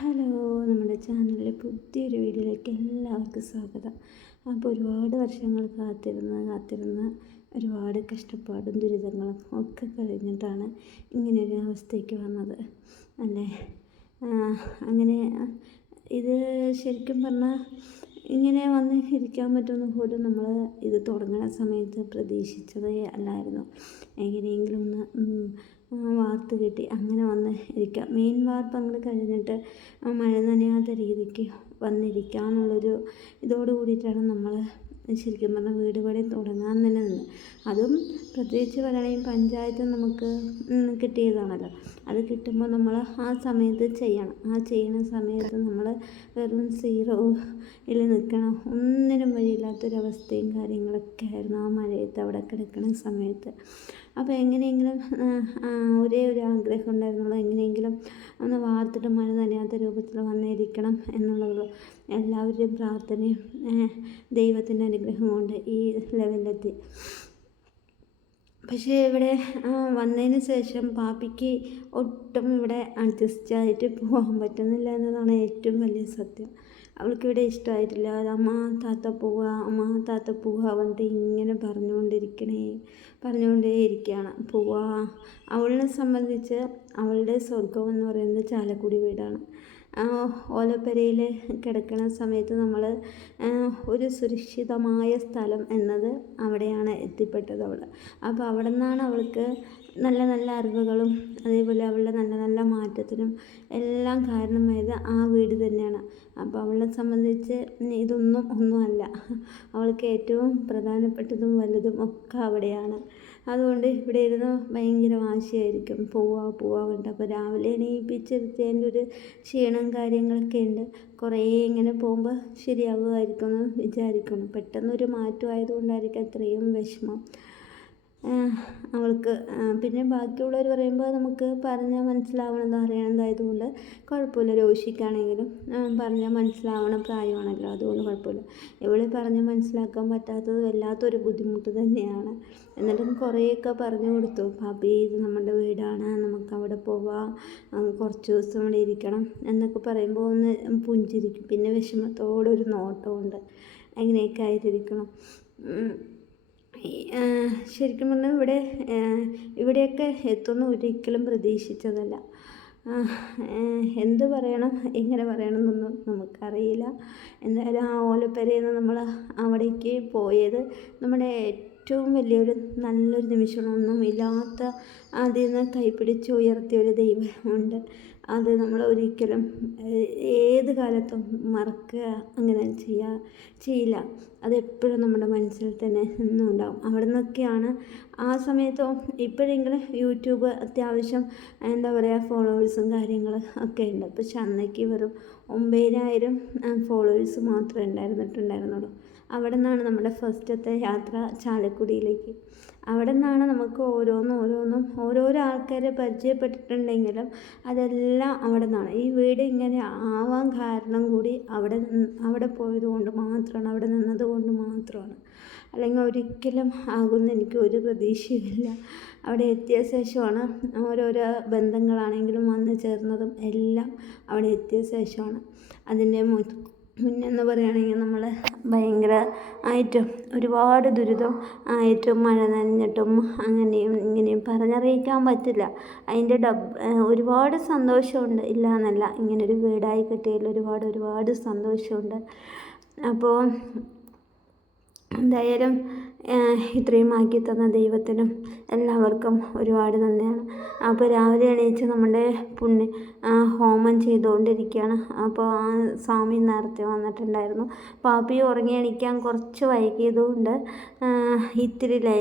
Hello നമ്മുടെ ചാനലിലെ പുതിയൊരു വീഡിയോയിലേക്ക് എല്ലാവർക്കും സ്വാഗതം. അപ്പോൾ ഒരുപാട് വർഷങ്ങൾ കാത്തിരുന്ന് കാത്തിരുന്ന് ഒരുപാട് കഷ്ടപ്പാടും ദുരിതങ്ങളും ഒക്കെ കഴിഞ്ഞിട്ടാണ് ഇങ്ങനൊരു അവസ്ഥയ്ക്ക് വന്നത്. അല്ലേ? അങ്ങനെ ഇത് ശരിക്കും പറഞ്ഞാൽ ഇങ്ങനെ വന്ന് ഇരിക്കാൻ പറ്റുമെന്ന് പോലും നമ്മൾ ഇത് തുടങ്ങുന്ന സമയത്ത് പ്രതീക്ഷിച്ചതേ അല്ലായിരുന്നു. എങ്ങനെയെങ്കിലും ഒന്ന് വാർത്ത് കിട്ടി. അങ്ങനെ വന്ന് ഇരിക്കുക മെയിൻ വാർപ്പ് അങ്ങോട്ട് കഴിഞ്ഞിട്ട് ആ മഴ നനയാത്ത രീതിക്ക് വന്നിരിക്കാന്നുള്ളൊരു ഇതോട് കൂടിയിട്ടാണ് നമ്മൾ ശരിക്കും പറഞ്ഞാൽ വീട് തുടങ്ങാൻ തന്നെ നിന്ന്. അതും പ്രത്യേകിച്ച് പറയുകയാണെങ്കിൽ പഞ്ചായത്ത് നമുക്ക് കിട്ടിയതാണല്ലോ. അത് കിട്ടുമ്പോൾ നമ്മൾ ആ സമയത്ത് ചെയ്യണം. ആ ചെയ്യുന്ന സമയത്ത് നമ്മൾ വെറും സീറോ ഇല്ല നിൽക്കണം ഒന്നിനും വഴിയില്ലാത്തൊരവസ്ഥയും കാര്യങ്ങളൊക്കെ ആയിരുന്നു ആ മഴയത്ത് അവിടെ കിടക്കുന്ന സമയത്ത്. അപ്പോൾ എങ്ങനെയെങ്കിലും ഒരേ ഒരു ആഗ്രഹം ഉണ്ടായിരുന്നുള്ളൂ. എങ്ങനെയെങ്കിലും ഒന്ന് വാർത്തിട്ട് മഴ നനയാത്ത രൂപത്തിൽ വന്നിരിക്കണം എന്നുള്ളത് എല്ലാവരുടെയും പ്രാർത്ഥനയും ദൈവത്തിന്റെ അനുഗ്രഹം കൊണ്ട് ഈ ലെവലിലെത്തി. പക്ഷേ ഇവിടെ വന്നതിന് ശേഷം പാപ്പിക്ക് ഒട്ടും ഇവിടെ അഡ്ജസ്റ്റ് ആയിട്ട് പോകാൻ പറ്റുന്നില്ല എന്നതാണ് ഏറ്റവും വലിയ സത്യം. അവൾക്ക് ഇവിടെ ഇഷ്ടമായിട്ടില്ല. അമ്മ താത്ത പോവുക അമ്മ താത്ത പോവുക പറഞ്ഞിട്ട് ഇങ്ങനെ പറഞ്ഞുകൊണ്ടിരിക്കണേ. പറഞ്ഞുകൊണ്ടേ ഇരിക്കുകയാണ് അവളെ സംബന്ധിച്ച് അവളുടെ സ്വർഗം എന്ന് പറയുന്നത് ചാലക്കുടി വീടാണ്. ഓലപ്പരയിൽ കിടക്കുന്ന സമയത്ത് നമ്മൾ ഒരു സുരക്ഷിതമായ സ്ഥലം എന്നത് അവിടെയാണ് എത്തിപ്പെട്ടത് അവൾ അപ്പോൾ അവിടെ നിന്നാണ് അവൾക്ക് നല്ല നല്ല അറിവുകളും അതേപോലെ അവളുടെ നല്ല നല്ല മാറ്റത്തിനും എല്ലാം കാരണമായത് ആ വീട് തന്നെയാണ്. അപ്പോൾ അവളെ സംബന്ധിച്ച് ഇതൊന്നും ഒന്നുമല്ല. അവൾക്ക് ഏറ്റവും പ്രധാനപ്പെട്ടതും വലുതും ഒക്കെ അവിടെയാണ്. അതുകൊണ്ട് ഇവിടെ ഇരുന്ന് ഭയങ്കര വാശിയായിരിക്കും. പോവാ പോവാ വേണ്ട അപ്പോൾ രാവിലെ എണീപ്പിച്ചിരുത്തേന്റെ ഒരു ക്ഷീണം കാര്യങ്ങളൊക്കെ ഉണ്ട്. കുറേ ഇങ്ങനെ പോകുമ്പോൾ ശരിയാവുമായിരിക്കും എന്ന് വിചാരിക്കണം പെട്ടെന്നൊരു മാറ്റം ആയതുകൊണ്ടായിരിക്കും അത്രയും വിഷമം. അവൾക്ക് പിന്നെ ബാക്കിയുള്ളവർ പറയുമ്പോൾ നമുക്ക് പറഞ്ഞാൽ മനസ്സിലാവണത് അറിയണതായതുകൊണ്ട് കുഴപ്പമില്ല രോഷിക്കാണെങ്കിലും പറഞ്ഞാൽ മനസ്സിലാവണ പ്രായമാണല്ലോ അതുകൊണ്ട് കുഴപ്പമില്ല. ഇവളെ പറഞ്ഞ് മനസ്സിലാക്കാൻ പറ്റാത്തത് വല്ലാത്തൊരു ബുദ്ധിമുട്ട് തന്നെയാണ്. എന്നിട്ടും കുറേയൊക്കെ പറഞ്ഞു കൊടുത്തു. ഭാബി ഇത് നമ്മുടെ വീടാണ് നമുക്ക് അവിടെ പോവാം കുറച്ച് ദിവസം ഇവിടെ ഇരിക്കണം എന്നൊക്കെ പറയുമ്പോൾ ഒന്ന് പുഞ്ചിരിക്കും. പിന്നെ വിഷമത്തോടെ വിഷമത്തോടൊരു നോട്ടമുണ്ട്. അങ്ങനെയൊക്കെ ആയിട്ടിരിക്കണം. ശരിക്കും പറഞ്ഞാൽ ഇവിടെ ഇവിടെയൊക്കെ എത്തുമെന്ന് ഒരിക്കലും പ്രതീക്ഷിച്ചതല്ല. എന്ത് പറയണം എങ്ങനെ പറയണം എന്നൊന്നും നമുക്കറിയില്ല. എന്തായാലും ആ ഓലപ്പരയിൽ നിന്ന് നമ്മൾ അവിടേക്ക് പോയത് നമ്മുടെ ഏറ്റവും വലിയൊരു നല്ലൊരു നിമിഷമൊന്നും ഇല്ലാത്ത അതിൽ നിന്ന് കൈപിടിച്ച് ഉയർത്തിയൊരു ദൈവമുണ്ട്. അത് നമ്മൾ ഒരിക്കലും ഏത് കാലത്തും മറക്കുക അങ്ങനെ ചെയ്യുക ചെയ്യില്ല. അതെപ്പോഴും നമ്മുടെ മനസ്സിൽ തന്നെ എന്നും ഉണ്ടാവും അവിടെ നിന്നൊക്കെയാണ് ആ സമയത്തോ ഇപ്പോഴെങ്കിലും യൂട്യൂബ് അത്യാവശ്യം എന്താ പറയുക ഫോളോവേഴ്സും കാര്യങ്ങളും ഒക്കെ ഉണ്ട്. പക്ഷെ അന്നേക്ക് വെറും ഒമ്പതിനായിരം ഫോളോവേഴ്സ് മാത്രമേ ഉണ്ടായിരുന്നിട്ടുണ്ടായിരുന്നുള്ളൂ. അവിടെ നിന്നാണ് നമ്മുടെ ഫസ്റ്റത്തെ യാത്ര ചാലക്കുടിയിലേക്ക്. അവിടെ നിന്നാണ് നമുക്ക് ഓരോന്നും ഓരോന്നും ഓരോരോ ആൾക്കാരെ പരിചയപ്പെട്ടിട്ടുണ്ടെങ്കിലും അതെല്ലാം അവിടെ നിന്നാണ് ഈ വീട് ഇങ്ങനെ ആവാൻ കാരണം കൂടി അവിടെ അവിടെ പോയത് കൊണ്ട് മാത്രമാണ് അവിടെ നിന്നത് കൊണ്ട് മാത്രമാണ് അല്ലെങ്കിൽ ഒരിക്കലും ആകുമെന്ന് എനിക്ക് ഒരു പ്രതീക്ഷയില്ല അവിടെ എത്തിയ ശേഷമാണ് ഓരോരോ ബന്ധങ്ങളാണെങ്കിലും വന്നു ചേർന്നതും എല്ലാം അവിടെ എത്തിയ ശേഷമാണ്. അതിന്റെ മുന്നെന്ന് പറയുകയാണെങ്കിൽ നമ്മൾ ഭയങ്കര ആയിട്ടും ഒരുപാട് ദുരിതം ആയിട്ടും മഴ നനഞ്ഞിട്ടും അങ്ങനെയും ഇങ്ങനെയും പറഞ്ഞറിയിക്കാൻ പറ്റില്ല. അതിന്റെ ഒരുപാട് സന്തോഷമുണ്ട്. ഇല്ല എന്നല്ല ഇങ്ങനൊരു വീടായി കിട്ടിയതിൽ ഒരുപാട് ഒരുപാട് സന്തോഷമുണ്ട്. അപ്പോൾ എന്തായാലും ഇത്രയും ആക്കി തന്ന ദൈവത്തിനും എല്ലാവർക്കും ഒരുപാട് നന്ദിയാണ്. അപ്പോൾ രാവിലെ എണീച്ച് നമ്മുടെ പുണ്യ ഹോമം ചെയ്തുകൊണ്ടിരിക്കുകയാണ്. അപ്പോൾ ആ സ്വാമി നേരത്തെ വന്നിട്ടുണ്ടായിരുന്നു. പാപ്പി ഉറങ്ങി എണീക്കാൻ കുറച്ച് വൈകിയതുകൊണ്ട് ഇത്തിരി ലൈ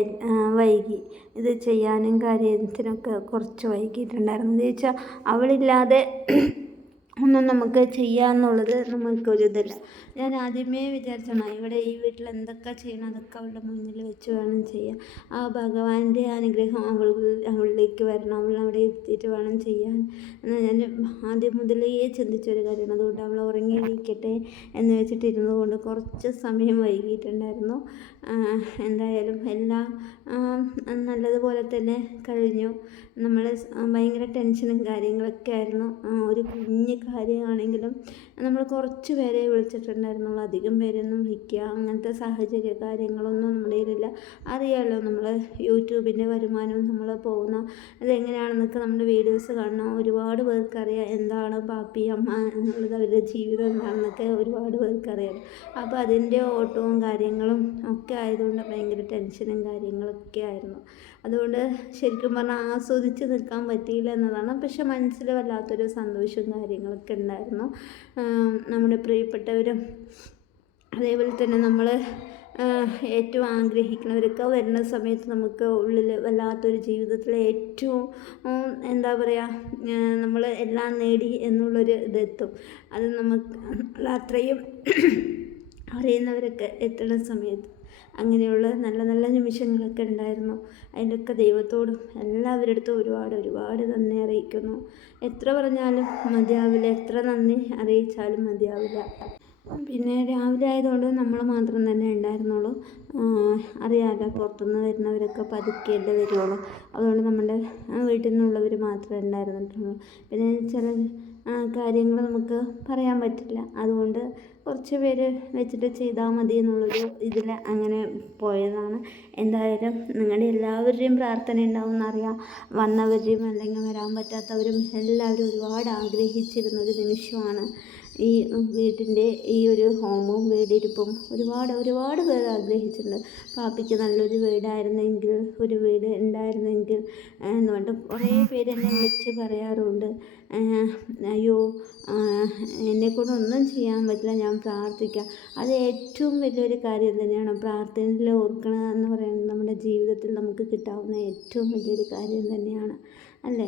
വൈകി. ഇത് ചെയ്യാനും കാര്യത്തിനൊക്കെ കുറച്ച് വൈകിയിട്ടുണ്ടായിരുന്നു. എന്ന് ചോദിച്ചാൽ അവളില്ലാതെ ഒന്നും നമുക്ക് ചെയ്യാമെന്നുള്ളത് ഇതല്ല ഞാൻ ആദ്യമേ വിചാരിച്ചാണ് ഇവിടെ ഈ വീട്ടിൽ എന്തൊക്കെ ചെയ്യണം അതൊക്കെ അവളുടെ മുന്നിൽ വെച്ച് വേണം ചെയ്യാൻ. ആ ഭഗവാന്റെ അനുഗ്രഹം അവൾ അവളിലേക്ക് വരണം അവൾ അവിടെ എത്തിയിട്ട് വേണം ചെയ്യാൻ. എന്ന് ഞാൻ ആദ്യം മുതലേ ചിന്തിച്ചൊരു കാര്യമാണ്. അതുകൊണ്ട് അവൾ ഉറങ്ങിയിരിക്കട്ടെ എന്ന് വെച്ചിട്ടിരുന്നത് കൊണ്ട് കുറച്ച് സമയം വൈകിയിട്ടുണ്ടായിരുന്നു. എന്തായാലും എല്ലാം നല്ലതുപോലെ തന്നെ കഴിഞ്ഞു. നമ്മൾ ഭയങ്കര ടെൻഷനും കാര്യങ്ങളൊക്കെ ആയിരുന്നു. ഒരു കുഞ്ഞ് കാര്യമാണെങ്കിലും നമ്മൾ കുറച്ച് പേരെ വിളിച്ചിട്ടുണ്ടായിരുന്നുള്ളൂ. അധികം പേരൊന്നും വിളിക്കുക അങ്ങനത്തെ സാഹചര്യ കാര്യങ്ങളൊന്നും നമ്മുടെ കയ്യിലില്ല. അറിയാമല്ലോ നമ്മൾ യൂട്യൂബിന്റെ വരുമാനവും നമ്മൾ പോകുന്ന അതെങ്ങനെയാണെന്നൊക്കെ നമ്മുടെ വീഡിയോസ് കാണണം ഒരുപാട് പേർക്കറിയാം. എന്താണ് പാപ്പി അമ്മ എന്നുള്ളത് അവരുടെ ജീവിതം എന്താണെന്നൊക്കെ ഒരുപാട് പേർക്കറിയാം. അപ്പോൾ അതിന്റെ ഓട്ടവും കാര്യങ്ങളും ഒക്കെ ആയതുകൊണ്ട് ഭയങ്കര ടെൻഷനും കാര്യങ്ങളൊക്കെ ആയിരുന്നു. അതുകൊണ്ട് ശരിക്കും പറഞ്ഞാൽ ആസ്വദിച്ച് നിൽക്കാൻ പറ്റിയില്ല എന്നതാണ്. പക്ഷെ മനസ്സിൽ വല്ലാത്തൊരു സന്തോഷവും കാര്യങ്ങളൊക്കെ ഉണ്ടായിരുന്നു. നമ്മുടെ പ്രിയപ്പെട്ടവരും അതേപോലെ തന്നെ നമ്മൾ ഏറ്റവും ആഗ്രഹിക്കുന്നവരൊക്കെ വരുന്ന സമയത്ത് നമുക്ക് ഉള്ളിൽ വല്ലാത്തൊരു ജീവിതത്തിൽ ഏറ്റവും എന്താ പറയുക നമ്മൾ എല്ലാം നേടി എന്നുള്ളൊരു ഇതെത്തും. അത് നമുക്ക് അത്രയും അറിയുന്നവരൊക്കെ എത്തുന്ന സമയത്ത് അങ്ങനെയുള്ള നല്ല നല്ല നിമിഷങ്ങളൊക്കെ ഉണ്ടായിരുന്നു. അതിന്റെയൊക്കെ ദൈവത്തോടും എല്ലാവരുടെ അടുത്തും ഒരുപാട് ഒരുപാട് നന്ദി അറിയിക്കുന്നു. എത്ര പറഞ്ഞാലും മതിയാവില്ല. എത്ര നന്ദി അറിയിച്ചാലും മതിയാവില്ല. പിന്നെ രാവിലെ ആയതുകൊണ്ട് നമ്മൾ മാത്രം തന്നെ ഉണ്ടായിരുന്നുള്ളൂ. അറിയാമല്ലോ പുറത്തുനിന്ന് വരുന്നവരൊക്കെ പതുക്കെയല്ലേ വരുള്ളൂ. അതുകൊണ്ട് നമ്മുടെ വീട്ടിൽ നിന്നുള്ളവർ മാത്രമേ ഉണ്ടായിരുന്നിട്ടുള്ളൂ. പിന്നെ ചില കാര്യങ്ങൾ നമുക്ക് പറയാൻ പറ്റില്ല. അതുകൊണ്ട് കുറച്ച് പേര് വെച്ചിട്ട് ചെയ്താൽ മതി എന്നുള്ളൊരു ഇതിൽ അങ്ങനെ പോയതാണ്. എന്തായാലും നിങ്ങളുടെ എല്ലാവരുടെയും പ്രാർത്ഥന ഉണ്ടാവും എന്നറിയാം വന്നവരുടെയും അല്ലെങ്കിൽ വരാൻ പറ്റാത്തവരും എല്ലാവരും ഒരുപാട് ആഗ്രഹിച്ചിരുന്ന ഒരു നിമിഷമാണ്. ഈ വീട്ടിന്റെ ഈ ഒരു ഹോമും വീടിരിപ്പും ഒരുപാട് ഒരുപാട് പേർ ആഗ്രഹിച്ചിട്ടുണ്ട്. പാപ്പിക്ക് നല്ലൊരു വീടായിരുന്നെങ്കിൽ ഒരു വീട് ഉണ്ടായിരുന്നെങ്കിൽ എന്ന് പറഞ്ഞിട്ട് കുറേ പേര് എന്നെ വിളിച്ച് പറയാറുണ്ട്. അയ്യോ എന്നെക്കൊണ്ട് ഒന്നും ചെയ്യാൻ പറ്റില്ല ഞാൻ പ്രാർത്ഥിക്കാം. അത് ഏറ്റവും വലിയൊരു കാര്യം തന്നെയാണ്. പ്രാർത്ഥനയിൽ ഓർക്കണം എന്ന് പറയുന്നത് നമ്മുടെ ജീവിതത്തിൽ നമുക്ക് കിട്ടാവുന്ന ഏറ്റവും വലിയൊരു കാര്യം തന്നെയാണ്. അല്ലേ?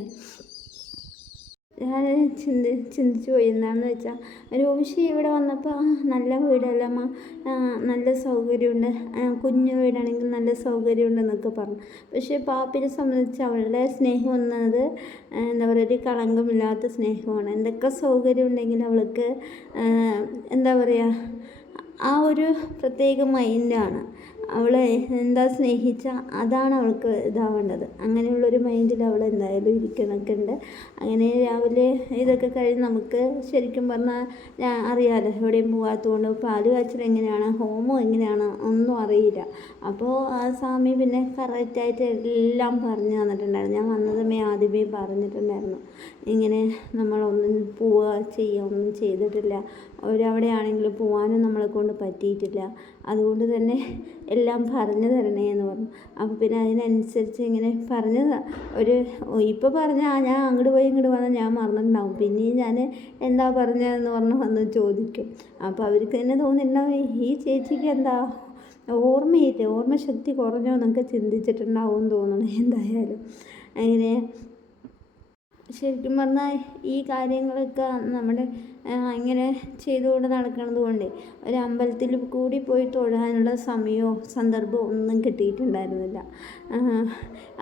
ചിന്തി ചിന്തിച്ചു പോയി. എന്താണെന്ന് വെച്ചാൽ രോഷി ഇവിടെ വന്നപ്പോൾ നല്ല വീടല്ല അമ്മ? നല്ല സൗകര്യമുണ്ട്. കുഞ്ഞു വീടാണെങ്കിൽ നല്ല സൗകര്യമുണ്ടെന്നൊക്കെ പറഞ്ഞു. പക്ഷേ പാപ്പിനെ സംബന്ധിച്ച് അവളുടെ സ്നേഹം എന്നത് എന്താ പറയുക ഒരു കളങ്കമില്ലാത്ത സ്നേഹമാണ്. എന്തൊക്കെ സൗകര്യം ഉണ്ടെങ്കിലും അവൾക്ക് എന്താ പറയുക ആ ഒരു പ്രത്യേക മൈൻഡാണ് അവളെ എന്താ സ്നേഹിച്ച അതാണ് അവൾക്ക് ഇതാവേണ്ടത്. അങ്ങനെയുള്ളൊരു മൈൻഡിൽ അവൾ എന്തായാലും ഇരിക്കണൊക്കെ ഉണ്ട്. അങ്ങനെ രാവിലെ ഇതൊക്കെ കഴിഞ്ഞ് നമുക്ക് ശരിക്കും പറഞ്ഞാൽ അറിയാമല്ലോ എവിടെയും പോകാത്തതുകൊണ്ട് പാൽ കാച്ചൽ എങ്ങനെയാണ് ഹോമോ എങ്ങനെയാണ് ഒന്നും അറിയില്ല. അപ്പോൾ ആ സ്വാമി പിന്നെ കറക്റ്റായിട്ട് എല്ലാം പറഞ്ഞു തന്നിട്ടുണ്ടായിരുന്നു. ഞാൻ വന്നതുമേ ആദ്യമേ പറഞ്ഞിട്ടുണ്ടായിരുന്നു. ഇങ്ങനെ നമ്മളൊന്നും പോവുക ചെയ്യുക ഒന്നും ചെയ്തിട്ടില്ല. അവരവിടെ ആണെങ്കിൽ പോകാനും നമ്മളെ കൊണ്ട് പറ്റിയിട്ടില്ല. അതുകൊണ്ട് തന്നെ എല്ലാം പറഞ്ഞു തരണേ എന്ന് പറഞ്ഞു. അപ്പോൾ പിന്നെ അതിനനുസരിച്ച് ഇങ്ങനെ പറഞ്ഞത്. ഒരു ഇപ്പോൾ പറഞ്ഞ ആ ഞാൻ അങ്ങോട്ട് പോയി ഇങ്ങോട്ട് വന്നാൽ ഞാൻ മറന്നിട്ടുണ്ടാവും. പിന്നെയും ഞാൻ എന്താ പറഞ്ഞതെന്ന് പറഞ്ഞ് വന്ന് ചോദിക്കും. അപ്പോൾ അവർക്ക് തന്നെ തോന്നിയിട്ടുണ്ടാവും ഈ ചേച്ചിക്ക് എന്താ ഓർമ്മയില്ല? ഓർമ്മശക്തി കുറഞ്ഞോ എന്നൊക്കെ ചിന്തിച്ചിട്ടുണ്ടാവും തോന്നുന്നു എന്തായാലും. അങ്ങനെ ശരിക്കും പറഞ്ഞാൽ ഈ കാര്യങ്ങളൊക്കെ നമ്മുടെ ഇങ്ങനെ ചെയ്തുകൊണ്ട് നടക്കണത് കൊണ്ട് ഒരു അമ്പലത്തിൽ കൂടി പോയി തൊഴാനുള്ള സമയമോ സന്ദർഭമോ ഒന്നും കിട്ടിയിട്ടുണ്ടായിരുന്നില്ല.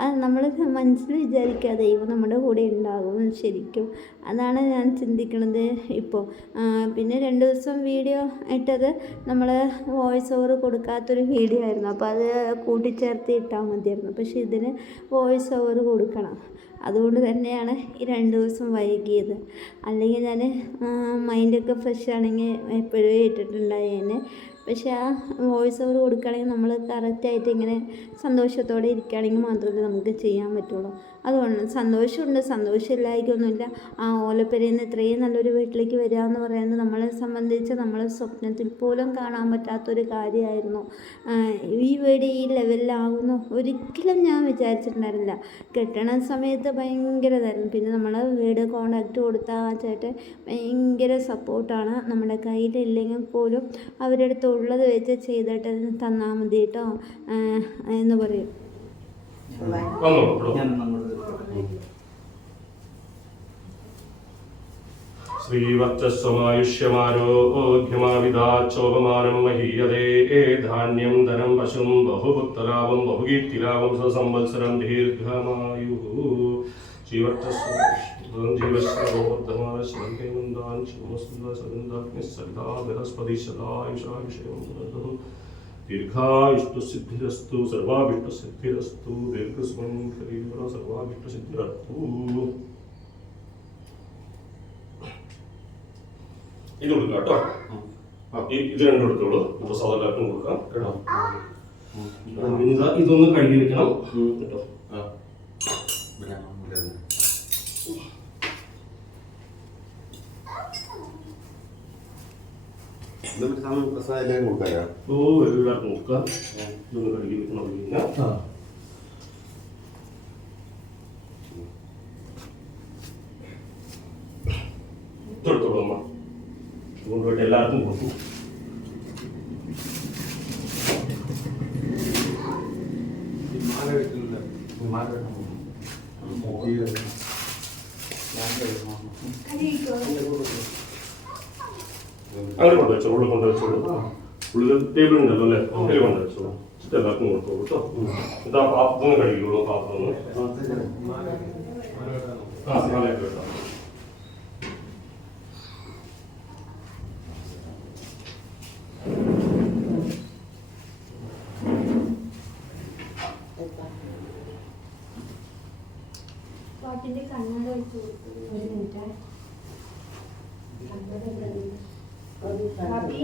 അത് നമ്മൾ മനസ്സിൽ വിചാരിക്കുക ദൈവം നമ്മുടെ കൂടെ ഉണ്ടാകും ശരിക്കും. അതാണ് ഞാൻ ചിന്തിക്കുന്നത് ഇപ്പോൾ. പിന്നെ രണ്ട് ദിവസം വീഡിയോ ഇട്ടത് നമ്മൾ വോയിസ് ഓവർ കൊടുക്കാത്തൊരു വീഡിയോ ആയിരുന്നു. അപ്പോൾ അത് കൂട്ടിച്ചേർത്ത് ഇട്ടാൽ മതിയായിരുന്നു. പക്ഷേ ഇതിന് വോയിസ് ഓവർ കൊടുക്കണം. അതുകൊണ്ട് തന്നെയാണ് ഈ രണ്ട് ദിവസം വൈകിയത്. അല്ലെങ്കിൽ ഞാൻ മൈൻഡൊക്കെ ഫ്രഷ് ആണെങ്കിൽ എപ്പോഴും ഇട്ടിട്ടുണ്ടായേനെ പക്ഷേ ആ വോയിസ് ഓവർ കൊടുക്കുകയാണെങ്കിൽ നമ്മൾ കറക്റ്റായിട്ട് ഇങ്ങനെ സന്തോഷത്തോടെ ഇരിക്കുകയാണെങ്കിൽ മാത്രമേ നമുക്ക് ചെയ്യാൻ പറ്റുള്ളൂ. അതുകൊണ്ട് സന്തോഷമുണ്ട്. സന്തോഷമില്ലായിരിക്കൊന്നുമില്ല. ആ ഓലപ്പുരയിൽ നിന്ന് ഇത്രയും നല്ലൊരു വീട്ടിലേക്ക് വരിക എന്ന് പറയുന്നത് നമ്മളെ സംബന്ധിച്ച് നമ്മളെ സ്വപ്നത്തിൽ പോലും കാണാൻ പറ്റാത്തൊരു കാര്യമായിരുന്നു. ഈ വീട് ഈ ലെവലിലാകുന്നു ഒരിക്കലും ഞാൻ വിചാരിച്ചിട്ടുണ്ടായിരുന്നില്ല. കെട്ടണ സമയത്ത് ഭയങ്കര ഇതായിരുന്നു. പിന്നെ നമ്മൾ വീട് കോണ്ടാക്റ്റ് കൊടുത്ത ആ ചേട്ടൻ ഭയങ്കര സപ്പോർട്ടാണ് നമ്മുടെ കയ്യിലില്ലെങ്കിൽ പോലും അവരുടെ അടുത്ത് ഉള്ളത് വെച്ച് ചെയ്തിട്ട് തന്നാൽ മതി കേട്ടോ. എന്ന് പറയും. श्रीवत्समायुष्यमारोग्यमाविदाचोपमानं महीयते ए धान्यं धनं पशुं बहुपुत्रलाभं सिद्धिस्तु ससंवत्सरं दीर्घमायुः। श्रीवत्सजीवश्रवर्धमानश्रीमन्दान् शुभसुन्दसविन्दाग्निस्सदा ഇത് കൊടുക്കുക കേട്ടോ. ഈ- ഇത് രണ്ടും എടുത്തോളൂ. ഇപ്പൊ എല്ലാവർക്കും കൊടുക്കാം. കേട്ടോ. ഇതാ ഇതൊന്ന് കഴുകി വെക്കണം. കേട്ടോ. എന്നിട്ട് സമയം പ്രസാദം എല്ലാം കൊടുക്കാനാ? ഓ എല്ലാവർക്കും കൊടുക്കാം. ഇതൊന്ന് കഴുകി വെക്കണം പിന്നെ ഇതെടുത്തോളൂ അമ്മ കൊണ്ടുപോയിട്ട് എല്ലാവർക്കും കൊടുക്കും അങ്ങനെ കൊണ്ട് വെച്ചോളൂ ഉള്ളിൽ കൊണ്ട് വെച്ചോളൂ ഉള്ളിൽ ടേബിൾ ഉണ്ടല്ലോ അല്ലേ അതിൽ കൊണ്ട് വെച്ചോളൂ എന്നിട്ട് എല്ലാവർക്കും കൊടുത്തോളൂ കേട്ടോ ഇതാ പാത്രം കഴുകിക്കോളൂ പാത്രം ഒന്ന് ആ നാളേക്ക് കേട്ടോ പാട്ടിന്റെ കണ്ണട വെച്ച് കൊടുത്തു ഒരു മിനിറ്റ് ഹാപ്പി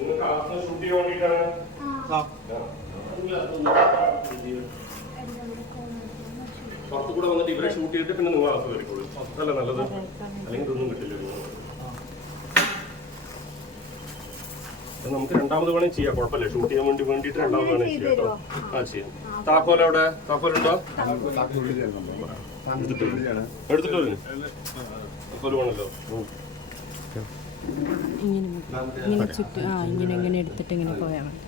നിങ്ങൾക്ക് ആത്മ ഷൂട്ട് ചെയ്യാൻ വേണ്ടിയിട്ടാണ് പുറത്ത് കൂടെ വന്നിട്ട് ഇവരെ ഷൂട്ട് ചെയ്തിട്ട് പിന്നെ നിങ്ങൾ അകത്ത് കയറിക്കോളൂ. അതല്ല നല്ലത്? അല്ലെങ്കിൽ ഇതൊന്നും കിട്ടില്ല നമുക്ക് രണ്ടാമത് വേണേ ചെയ്യാം. കുഴപ്പമില്ല. ഷൂട്ട് ചെയ്യാൻ വേണ്ടി വേണ്ടിയിട്ട് രണ്ടാമത് വേണേ ചെയ്യാം കേട്ടോ. ആ ചെയ്യാം. താക്കോൽ അവിടെ? താക്കോലുണ്ടോ എടുത്തിട്ട് എടുത്തിട്ടോ താക്കോൽ വേണമല്ലോ. ഇങ്ങനെ ഇങ്ങനെ ചുറ്റും ആ ഇങ്ങനെ ഇങ്ങനെ എടുത്തിട്ട് ഇങ്ങനെ പോയാൽ മതി.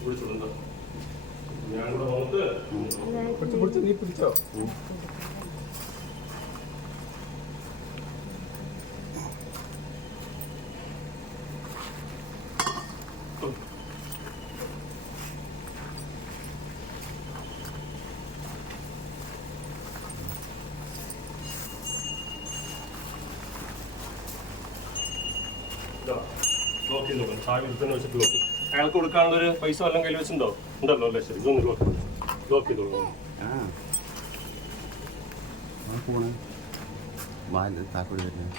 വിളിച്ചോളുണ്ടോ ഞാൻ കൂടെ വന്നിട്ട് ഇതാ, ലോക്ക് ചെയ്തോളൂ ചാവി ഇതിൽ തന്നെ വെച്ചിട്ട് ലോക്ക് അയാൾക്ക് കൊടുക്കാനുള്ള ഒരു പൈസ വല്ലതും കയ്യിൽ വെച്ചിട്ടുണ്ടോ? ഉണ്ടല്ലോ അല്ലേ? ശരി ഇതൊന്ന് ലോക്ക് ലോക്ക് ചെയ്തോളൂ. പോണേ താക്കോട് വരുന്നത്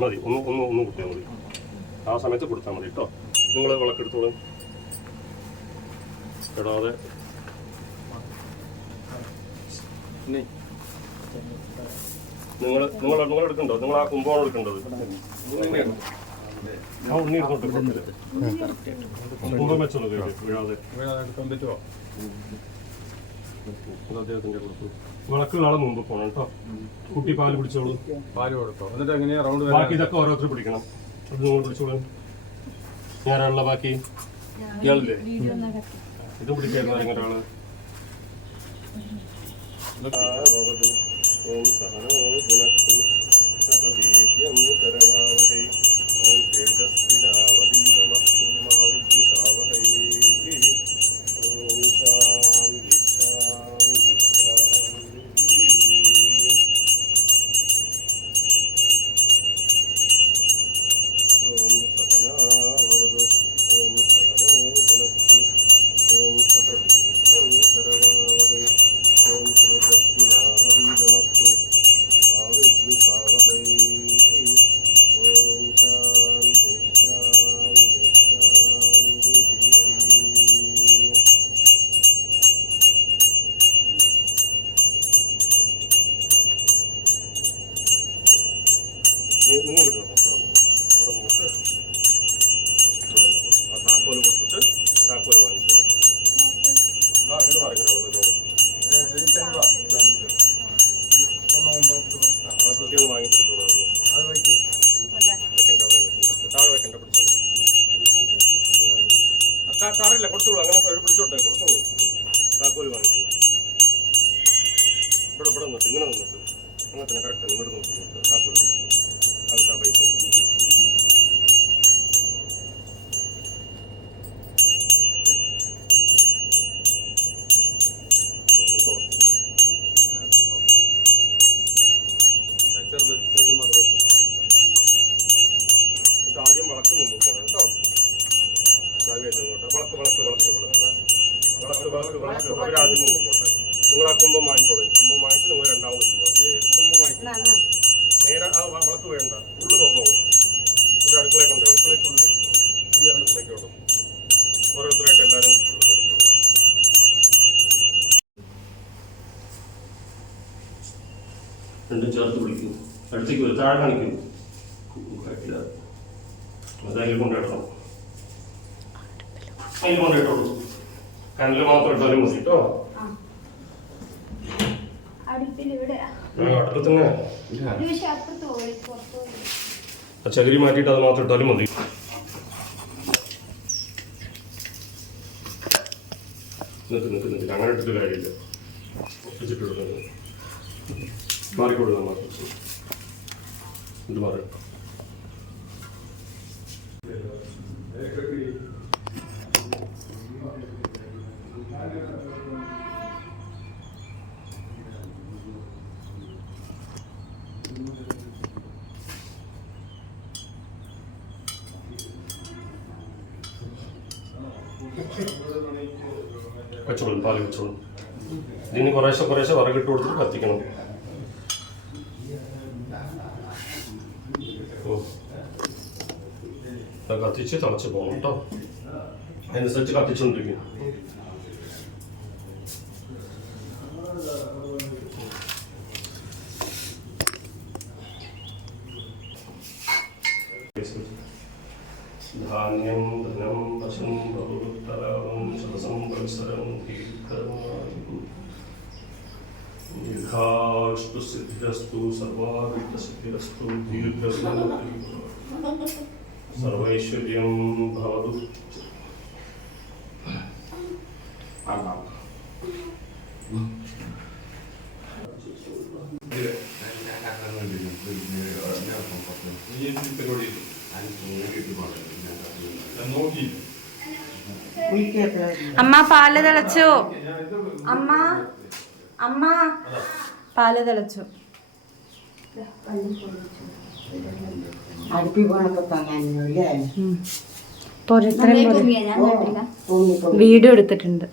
മതി ഒന്ന് ഒന്ന് ഒന്ന് കൊടുത്താൽ മതി. ആ സമയത്ത് കൊടുത്താൽ മതി കേട്ടോ നിങ്ങൾ വിളക്കെടുത്തോളും ഇടാതെ. നിങ്ങൾ നിങ്ങൾ നിങ്ങൾ എടുക്കണ്ടോ? നിങ്ങൾ ആ കുംഭമാണ് എടുക്കേണ്ടത്. ആളെ മുമ്പ് പോണം കേട്ടോ കുട്ടി പാൽ പിടിച്ചോളൂ പാൽ കൊടുത്തോ എന്നിട്ട് എങ്ങനെയാ റൗണ്ട് ബാക്കി ഇതൊക്കെ ഓരോരുത്തർ പിടിക്കണം. അത് നിങ്ങൾ പിടിച്ചോളൂ ഞാനാണല്ലോ ബാക്കി. ഇയാളില്ലേ? ഇത് പിടിക്കായിരുന്നു ഒരാൾ. ഓം സഹനോ ഗുണക്തി സഹ വീര്യം കരവാവഹൈ ഓം തേജസ്വിനാവതീതമസ്തു モーグルの രണ്ടും ചേർത്ത് പിടിക്കും. അടുത്തേക്ക് വരും താഴെ കാണിക്കും. അതതിൽ കൊണ്ടിടണം അതിൽ കൊണ്ടിട്ടോളൂ കനൽ മാത്രം ഇട്ടാലും മതി കേട്ടോ. ചകിരി മാറ്റിയിട്ട് അത് മാത്രം ഇട്ടാലും മതി. നിൽക്ക് നിൽക്ക് നിൽക്കില്ല അങ്ങനെ ഇട്ടിട്ട് കാര്യമില്ല. ഒപ്പിച്ചിട്ടിടുന്നത് മാറിക്കൊള്ളുക മാത്രം ഇത് മാറി വെച്ചോളൂ പാൽ വെച്ചോളൂ. ഇതിന് കുറേശ്ശെ കുറേശ്ശെ വിറകിട്ട് കൊടുത്തിട്ട് കത്തിക്കണം ഓ അത് കത്തിച്ച് തിളച്ച് പോകണം കേട്ടോ അതിനനുസരിച്ച് കത്തിച്ചുകൊണ്ടിരിക്കും അമ്മ പാൽ തിളച്ചു? അമ്മ അമ്മ പാൽ തിളച്ചു? വീട് വീഡിയോ എടുത്തിട്ടുണ്ട്.